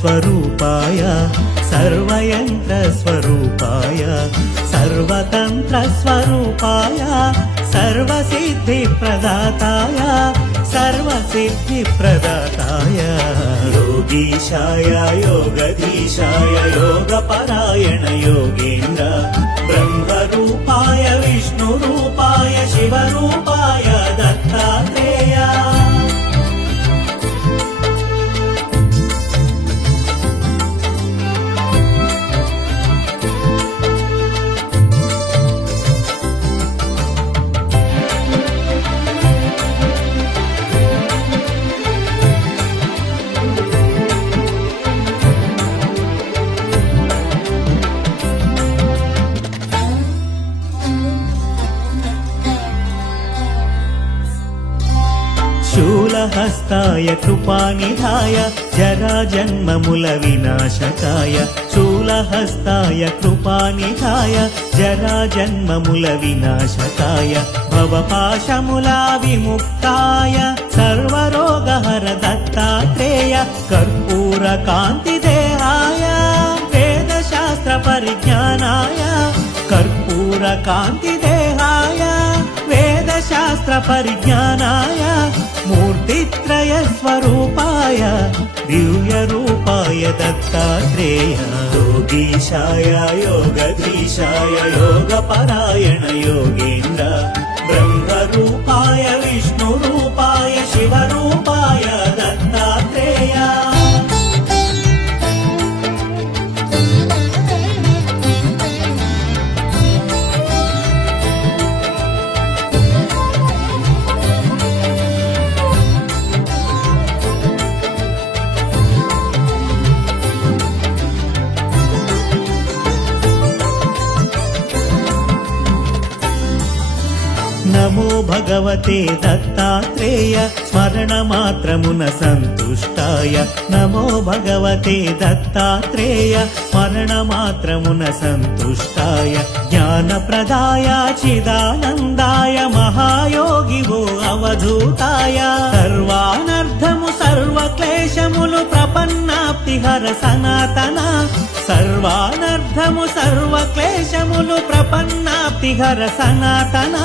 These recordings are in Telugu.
स्वरूपाय सर्वयंत्र स्वरूपाय सर्वतंत्र स्वरूपाय सर्वसिद्धि प्रदाताय सर्वसिद्धि प्रदाताय योगीशाय योगधीशाय योगपरायण योगेन्द्र ब्रह्मरूपाय विष्णुरूपाय शिवरूपाय दत्तात्रेय शूलहस्ताय कृपानिधाय जराजन्ममूल विनाशकाय शूलहस्ताय कृपानिधाय जराजन्ममूल विनाशकाय भवपाशमूला विमुक्ताय सर्वरोगहर दत्तात्रेय कर्पूरकान्तिदेहाय वेदशास्त्र परिज्ञानाय कर्पूरकान्तिदेहाय वेदशास्त्र परिज्ञानाय मूर्तित्रय स्वरूपाय दिव्य रूपाय दत्तात्रेय योगीशाय योगधीशाय योगपरायण योगेन्द्र ब्रह्मरूपाय विष्णुरूपाय शिवरूपाय दत्तात्रेय नमो भगवते दत्तात्रेय स्मरणमात्रमुन सन्तुष्टाय नमो भगवते दत्तात्रेय स्मरणमात्रमुन सन्तुष्टाय ज्ञानप्रदाय चिदानन्दाय महायोगी वो अवधूताय सर्वानर्थमु सर्वक्लेशमुलु प्रपन्नाप्तिहर सनातन सर्वानर्थमु सर्वक्लेशमुलु प्रपन्नाप्तिहर सनातन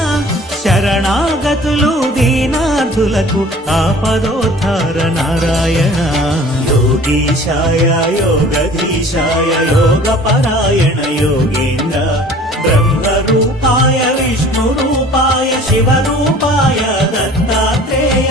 शरणागतुलु दीनार्धुలకు आपदोद्धार नारायण योगीशाय योगधीशाय योगपरायण योगेन्द्र ब्रह्मरूपाय विष्णुरूपाय शिवरूपाय दत्तात्रेय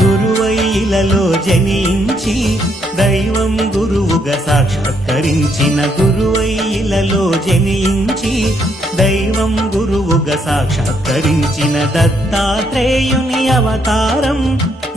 గురువైలలో జనించి దైవం గురువుగా సాక్షాత్కరించిన గురువైలలో జనించి దైవం గురువుగా సాక్షాత్కరించిన దత్తాత్రేయుని అవతారం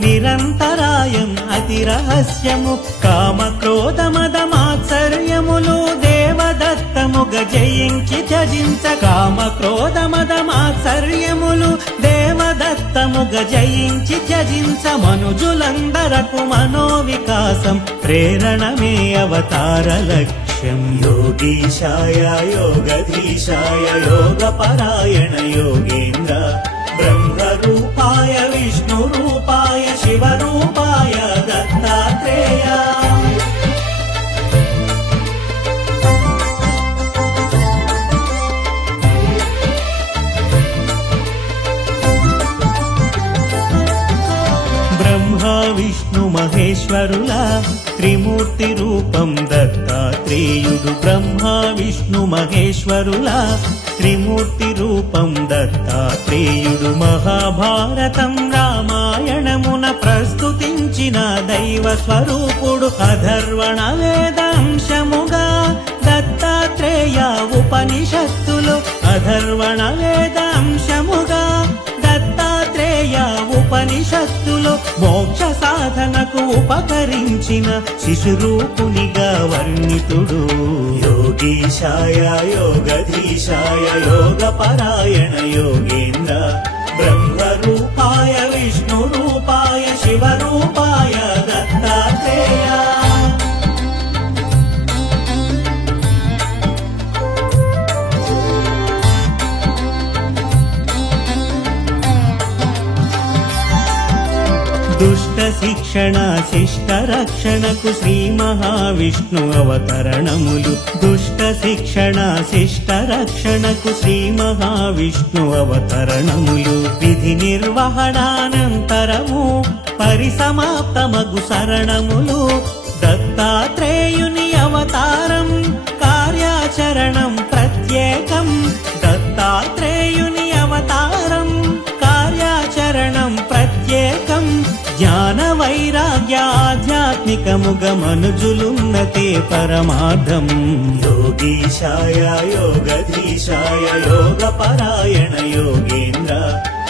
నిరంతరాయం అతి రహస్యము కామ క్రోధ మద మాత్సర్యములు దేవదత్తముగా జయించి త్యజించ కామ క్రోధ మద మాత్సర్యములు దేవదత్తముగా జయించి త్యజించ మనుజులందరకు మనోవికాసం ప్రేరణమే అవతార లక్ష్యం योगीशाय योगधीशाय योगपरायण योगेन्द्र ब्रह्मरूपाय विष्णुरूपाय शिवरूपाय दत्तात्रेय ब्रह्मा विष्णु महेश्वरुला त्रिमूर्ति रूपं दत्तात्रेयुडु ब्रह्मा विष्णु महेश्वरुला त्रिमूर्ति रूपं दत्तात्रेयुडु महाभारतं रामायणमुन प्रस्तुतिंచిన दैव स्वरूपुडु अधर्वण वेदांशमुगा दत्तात्रेय उपनिषत्तुलु अधर्वण वेदांशमुगा दत्तात्रेय उपनिषत्तुलो मोक्ष साधनकु उपकరించిన शिशुरूपुनिगा वर्णितुडु योगीशाय योगधीशाय योगपरायण योगेन्द्र ब्रह्मरूपाय विष्णुरूपाय शिवरूपाय दत्तात्रेय। दुष्ट शिक्षण शिष्ट रक्षणकु श्री महाविष्णु अवतरणमुलु। दुष्ट शिक्षण शिष्ट रक्षणकु श्री महाविष्णु अवतरणमुलु। विधि निर्वहणानन्तरमु परिसमाप्तमगु शरणमुलु। दत्तात्रेयुनि अवतारं कार्याचरणं प्रत्येकं। दत्तात्रेयुनि अवतारं कार्याचरणं प्रत्येकं। ज्ञान वैराग्य आध्यात्मिकमुगमनुजुलुन्नते परमार्थम्। योगीशाय योगधीशाय योगपरायण योगेन्द्र।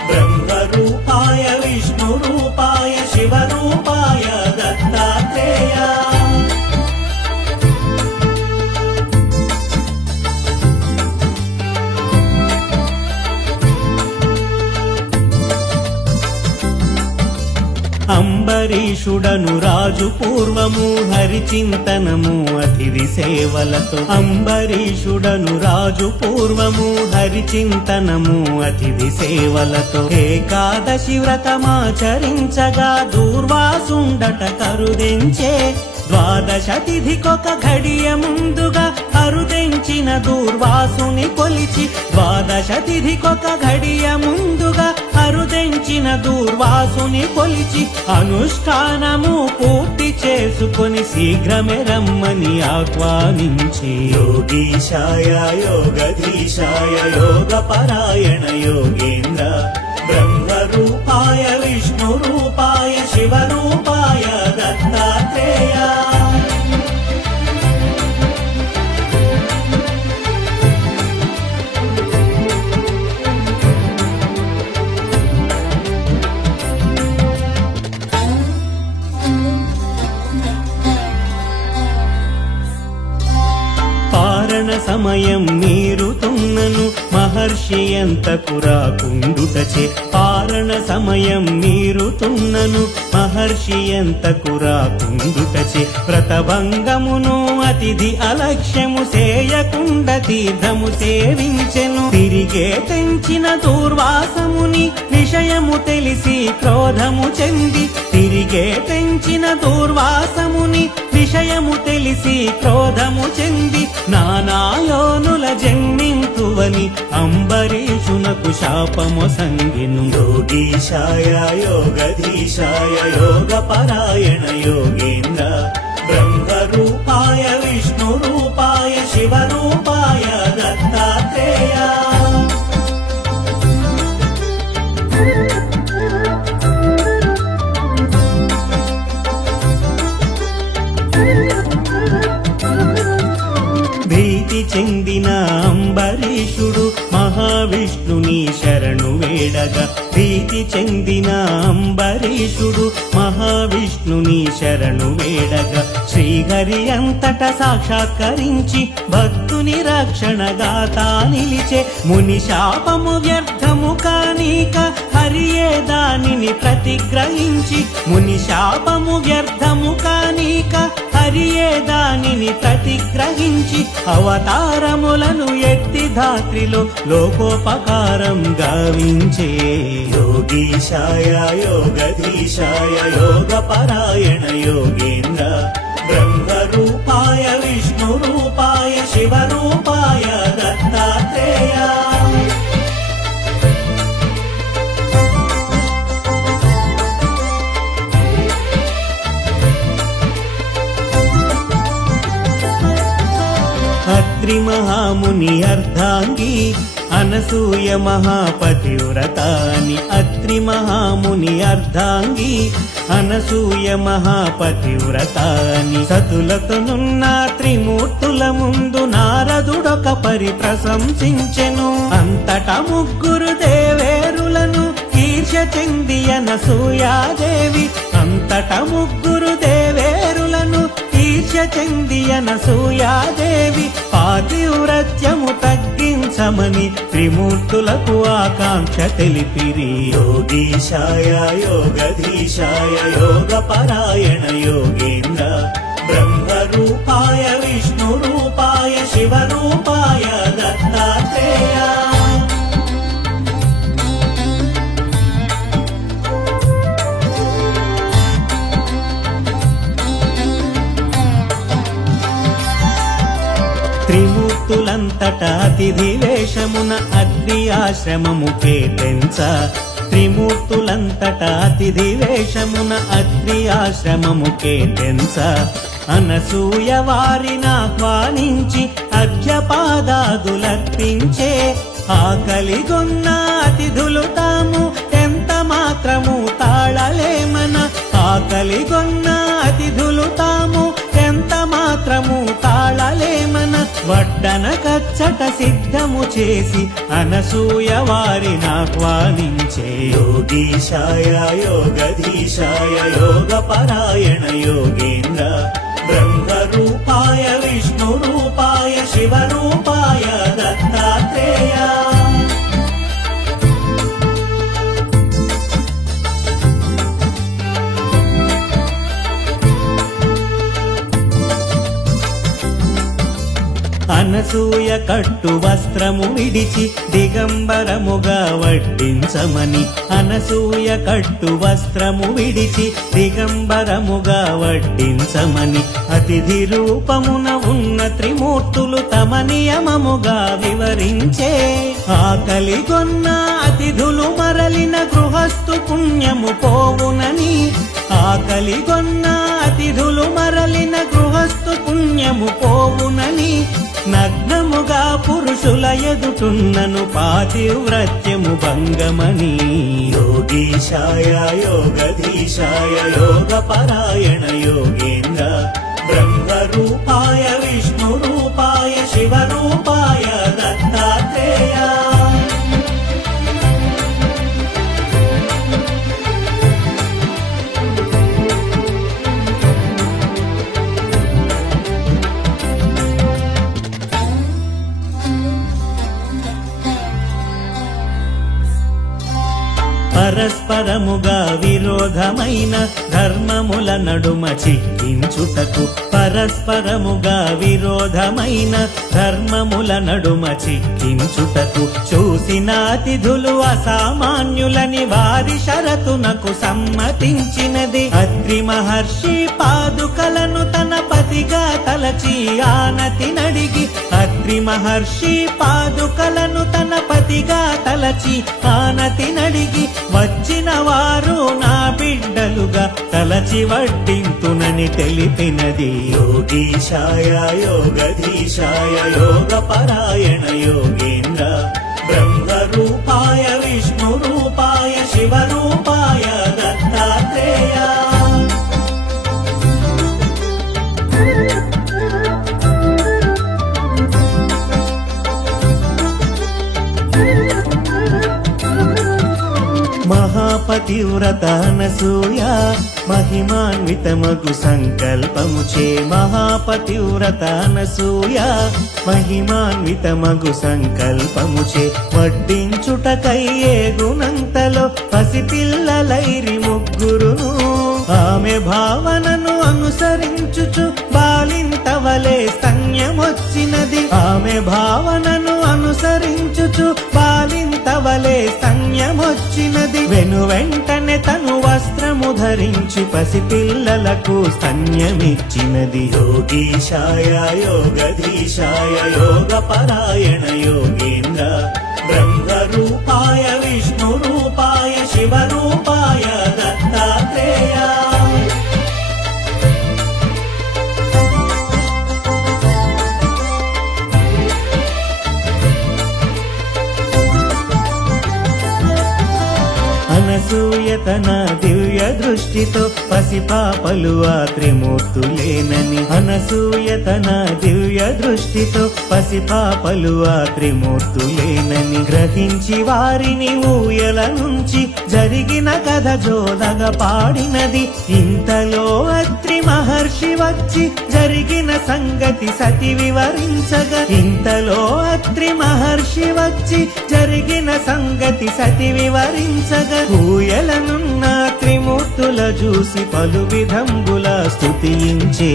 ब्रह्मरूपाय विष्णुरूपाय शिवरूपाय दत्तात्रेय। అంబరీషుడను రాజు పూర్వము హరిచింతనము అతిథి సేవలతో। అంబరీషుడను రాజు పూర్వము హరిచింతనము అతిథి సేవలతో। ఏకాదశి వ్రతమాచరించగా దూర్వాసుండట కరుదెంచే। ద్వాదశ తిథికొక ఘడియ ముందుగా అరుదెంచిన దూర్వాసుని కొలిచి। ద్వాదశ తిథికొక ఘడియ ముందుగా అరుదెంచిన దూర్వాసుని కొలిచి। అనుష్ఠానము పూర్తి చేసుకొని శీఘ్రమే రమ్మని ఆహ్వానించి। యోగీశాయ యోగధీశాయ యోగపరాయణ యోగేంద్ర। బ్రహ్మరూపాయ విష్ణురూపాయ శివరూపాయ దత్తాత్రేయ। పారణ సమయం మీరుతున్నను మహర్షి ఎంతకు రాకుండుటచే। పారణ సమయం మీరుతున్నను మహర్షి ఎంతకు రాకుండుటచే। వ్రతభంగమును అతిథి అలక్ష్యము సేయకుండ తీర్థము సేవించెను। తిరిగే తెంచిన దూర్వాసముని విషయము తెలిసి క్రోధము చెంది। తిరిగే తెంచిన దూర్వాసముని విషయము తెలిసి క్రోధము చెంది। నానాయోనుల జన్మింతువని అంబరీషునకు శాపమొసంగెను। యోగీశాయ యోగధీశాయ యోగపరాయణ యోగేంద్ర। బ్రహ్మరూపాయ విష్ణురూపాయ శివరూపాయ దత్తాత్రేయ। భీతి చెందిన అంబరీషుడు మహావిష్ణుని శరణు వేడగా। భీతి చెందిన అంబరీషుడు మహావిష్ణుని శరణు వేడగా। శ్రీహరి అంతట సాక్షాత్కరించి భక్తుని రక్షణగాతా నిలిచే। ముని శాపము వ్యర్థము కానీక హరియే దానిని ప్రతిగ్రహించి। ముని శాపము వ్యర్థము కానీక హరియే దానిని ప్రతిగ్రహించి। అవతారములను ఎత్తి ధాత్రిలో లోకోపకారం గావించే। యోగీశాయ యోగధీశాయ యోగపరాయణ యోగేంద్ర। బ్రహ్మరూపాయ విష్ణురూపాయ శివరూపాయ దత్తాత్రేయ। అత్రి మహాముని అర్ధాంగి అనసూయ మహాపతివ్రతాని। అత్రి మహాముని అర్ధాంగి అనసూయ మహాపతివ్రతాని। సతులతోనున్న త్రిమూర్తుల ముందు నారదుడొక పరి ప్రశంసించెను। అంతట ముగ్గురు దేవేరులను ఈర్ష్య చెంది అనసూయాదేవి। అంతట ముగ్గురు దేవేరులను ఈర్ష్య చెంది అనసూయాదేవి। పాతివ్రత్యము తగ్గించమని త్రిమూర్తులకు ఆకాంక్ష తెలిపిరి. యోగీశాయ యోగధీశాయ యోగపరాయణ యోగేంద్ర బ్రహ్మరూపాయ విష్ణురూపాయ శివరూపాయ దత్తాత్రేయ. త్రిమూర్తులంతట అతిథి వేషమున అగ్ని ఆశ్రమము కేటెంచ. త్రిమూర్తులంతట అతిథి వేషమున అగ్ని ఆశ్రమము కేటెంచ. అనసూయ వారిని ఆహ్వానించి అర్ఘ్యపాదాదులర్పించే. ఆకలిగొన్న అతిథులు తాము ఎంత మాత్రము తాళలేమన. ఆకలిగొన్న అతిథులు తాము ఎంత మాత్రము తాళలేమన. వడ్డన కచ్చట సిద్ధము చేసి అనసూయ వారిని ఆహ్వానించే. యోగీశాయ యోగధీశాయ యోగపరాయణ యోగేంద్ర బ్రహ్మరూపాయ విష్ణురూపాయ శివరూపాయ దత్తాత్రేయ. అనసూయ కట్టు వస్త్రము విడిచి దిగంబరముగా వడ్డించమని. అనసూయ కట్టు వస్త్రము విడిచి దిగంబరముగా వడ్డించమని. అతిథి రూపమున ఉన్న త్రిమూర్తులు తమ నియమముగా వివరించే. ఆకలిగొన్న అతిథులు మరలిన గృహస్థు పుణ్యము పోవునని. ఆకలిగొన్న అతిథులు మరలిన గృహస్థు పుణ్యము పోవునని. నగ్నముగా పురుషుల ఎదుటున్నను పాతివ్రత్యము భంగమని. యోగీశాయ యోగధీశాయ యోగపరాయణ యోగేంద్ర బ్రహ్మరూపాయ విష్ణురూపాయ శివరూపాయ దత్తాత్రేయ. పరస్పరముగా విరోధమైన ధర్మముల నడుమ చిక్కించుటకు. పరస్పరముగా విరోధమైన ధర్మముల నడుమ చిక్కించుటకు. చూసిన అతిథులు అసామాన్యులని వారి షరతునకు సమ్మతించినది. అత్రి మహర్షి పాదుకలను తన పతిగా తలచి ఆనతి నడిగి. అత్రి మహర్షి పాదుకలను తన పతిగా తలచి ఆనతి నడిగి. వచ్చిన వారు నా బిడ్డలుగా తలచి వడ్డింతునని తెలిపినది. యోగీశాయ యోగధీశాయ యోగపరాయణ యోగేంద్ర బ్రహ్మరూపాయ విష్ణురూపాయ శివరూపాయ దత్తాత్రేయ. మహాపతివ్రత అనసూయ మహిమాన్వితమగు సంకల్పముచే. మహాపతివ్రత అనసూయ మహిమాన్వితమగు సంకల్పముచే. వడ్డించుటకై ఏగునంతలో పసిపిల్లలైరి ముగ్గురును. ఆమె భావనను అనుసరించుచు బాలింతవలే స్తన్యమొచ్చినది. ఆమె భావనను అనుసరించుచు బాలింతవలే స్తన్యమొచ్చినది. వెను వెంటనే తను వస్త్రము ధరించి పసిపిల్లలకు స్తన్యమిచ్చినది. యోగీశాయ యోగధీశాయ యోగపరాయణ యోగేంద్ర బ్రహ్మరూపాయ విష్ణురూపాయ శివరూపాయ దత్తాత్రేయ. అనసూయ తన దివ్య దృష్టితో పసిపాపలు ఆ త్రిమూర్తులేనని. అనసూయ తన దివ్య దివ్య దృష్టితో పసిపాపలు ఆ త్రిమూర్తులేనని గ్రహించి వారిని ఊయల నుంచి జరిగిన కథ జోదగా పాడినది. ఇంతలో అత్రి మహర్షి వచ్చి జరిగిన సంగతి సతి వివరించగా, ఇంతలో అత్రి మహర్షి వచ్చి జరిగిన సంగతి సతి వివరించగా, ఊయలనున్న త్రిమూర్తుల చూసి పలు విధంబుల స్తుతించే.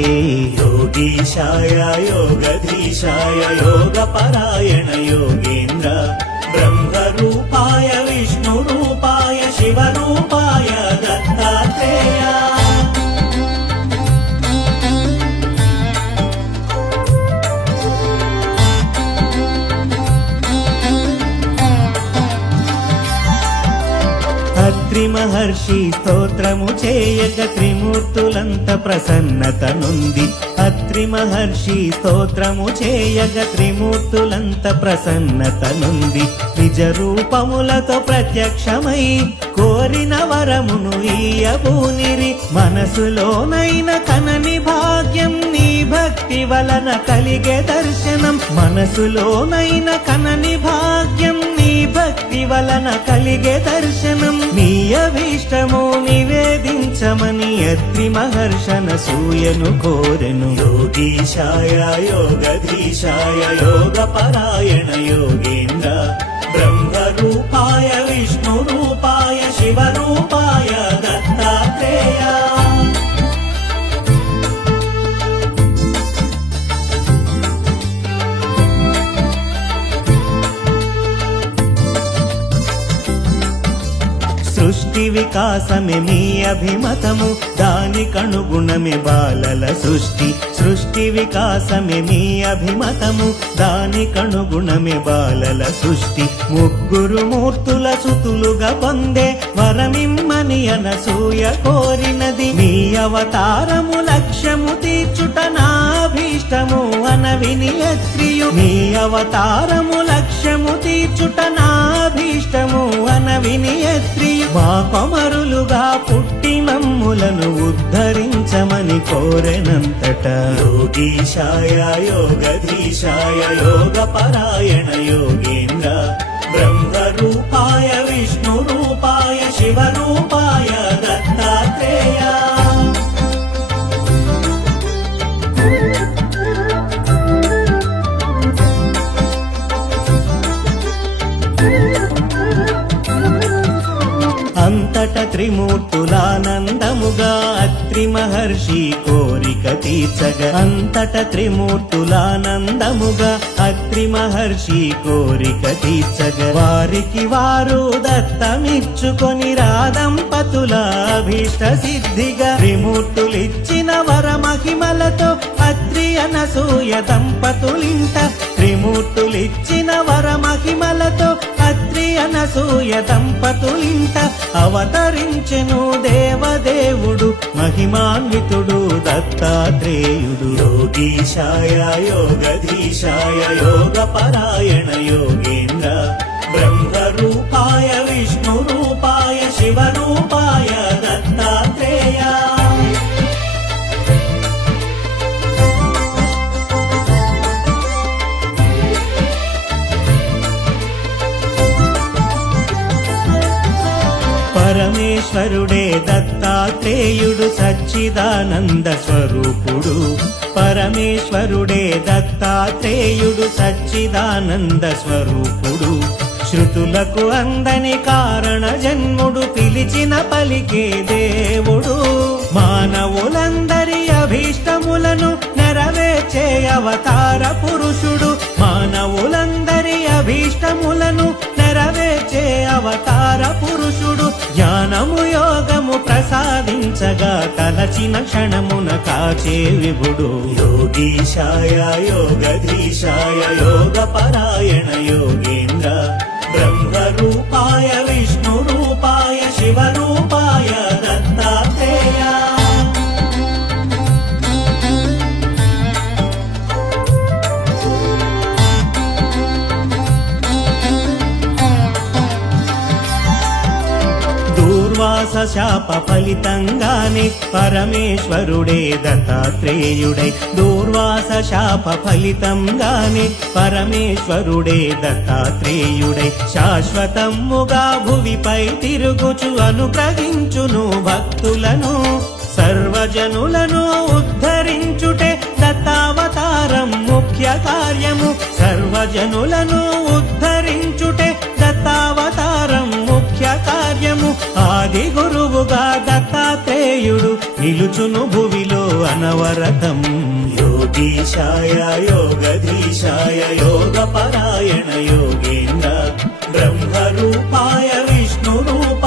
యోగీశాయ యోగధీశాయ యోగపరాయణ యోగేంద్ర బ్రహ్మరూపాయ విష్ణురూపాయ శివరూపాయ దత్తాత్రేయ. అత్రి మహర్షి స్తోత్రము చేయగ త్రిమూర్తులంత ప్రసన్నత నుండి. అత్రి మహర్షి స్తోత్రము చేయగ త్రిమూర్తులంత ప్రసన్నత నుండి. నిజ రూపములతో ప్రత్యక్షమై కోరిన వరమును ఇయ్యబూనిరి. మనసులోనైన కనని భాగ్యం నీ భక్తి వలన కలిగే దర్శనం. మనసులోనైన కనని భాగ్యం నీ భక్తి వలన కలిగే దర్శనం. నీ అభీష్టము నివేదించమని అత్రి మహర్షన సూయను కోరెను. యోగీశాయ యోగధీశాయ యోగపరాయణ యోగేంద్ర బ్రహ్మరూపాయ విష్ణురూపాయ శివరూపాయ దత్తాత్రేయ. సృష్టి వికాసమే మీ అభిమతము, దానికనుగుణమే బాలల సృష్టి. సృష్టి వికాసమే మీ అభిమతము, దానికనుగుణమే బాలల సృష్టి. ముగ్గురు మూర్తుల సుతులుగా పొందే వరమిమ్మని అనసూయ కోరినది. మీ అవతారము లక్ష్యము తీర్చుట నాభీష్టము అనవిని అత్రియు. మీ అవతారము లక్ష్యము తీర్చుట నాభీష్టము అనవిని అత్రియు. మా కొమరులుగా పుట్టి మమ్ములను ఉద్ధరించమని కోరెనంతట. యోగీశాయ యోగధీశాయ యోగపరాయణ యోగేంద్ర బ్రహ్మరూపాయ విష్ణురూపాయ శివరూపాయ దత్తాత్రేయ. అంతట త్రిమూర్తులానందముగా అత్రి మహర్షి కోరిక తీర్చగా. అంతట త్రిమూర్తులానందముగా అత్రి మహర్షి కోరిక తీర్చగా. వారికి వారు దత్తమిచ్చుకొని రాదంపతుల అభీష్ట సిద్ధిగా. త్రిమూర్తులిచ్చిన వర మహిమలతో అత్రి అనసూయ దంపతులింట. త్రిమూర్తులిచ్చిన వర మహిమలతో అత్రి అనసూయ దంపతులింట అవతరించెను దేవదేవుడు మహిమాన్వితుడు దత్తాత్రేయుడు. యోగీశాయ యోగధీశాయ యోగపరాయణ యోగేంద్ర బ్రహ్మరూపాయ విష్ణురూపాయ శివరూపాయ దత్తాత్రేయ. పరమేశ్వరుడే దత్తాత్రేయుడు సచ్చిదానంద స్వరూపుడు. పరమేశ్వరుడే దత్తాత్రేయుడు సచ్చిదానంద స్వరూపుడు. శృతులకు అందని కారణ జన్ముడు పిలిచిన పలికే దేవుడు. మానవులందరి అభీష్టములను నెరవేర్చే అవతార పురుషుడు. మానవులందరి అభీష్టములను నెరవేర్చే అవతార పురుషుడు. జ్ఞానము యోగము ప్రసాదించగా తలచిన క్షణమున కాచే విభుడు. యోగీశాయ యోగధీశాయ యోగపరాయణ యోగేంద్ర బ్రహ్మరూపాయ విష్ణురూపాయ శివరూపాయ దత్తాత్రేయ. దూర్వాస శాప ఫలితంగానే పరమేశ్వరుడే దత్తాత్రేయుడై దూర్వాస శాప ఫలితంగానే పరమేశ్వరుడే దత్తాత్రేయుడై శాశ్వతముగా భువిపై తిరుగుచు అనుగ్రహించును భక్తులను సర్వజనులను ఉద్ధరించుటే దత్తావతారం ముఖ్య కార్యము సర్వజనులను ఉద్ధరించుటే దత్తావతారం ముఖ్య కార్యము ఆది గురువుగా దత్తాత్రేయుడు నిలుచును భువిలో అనవరతం योगीशाय योगधीशाय योगपरायण योगेन्द्र ब्रह्मरूपाय विष्णुरूपाय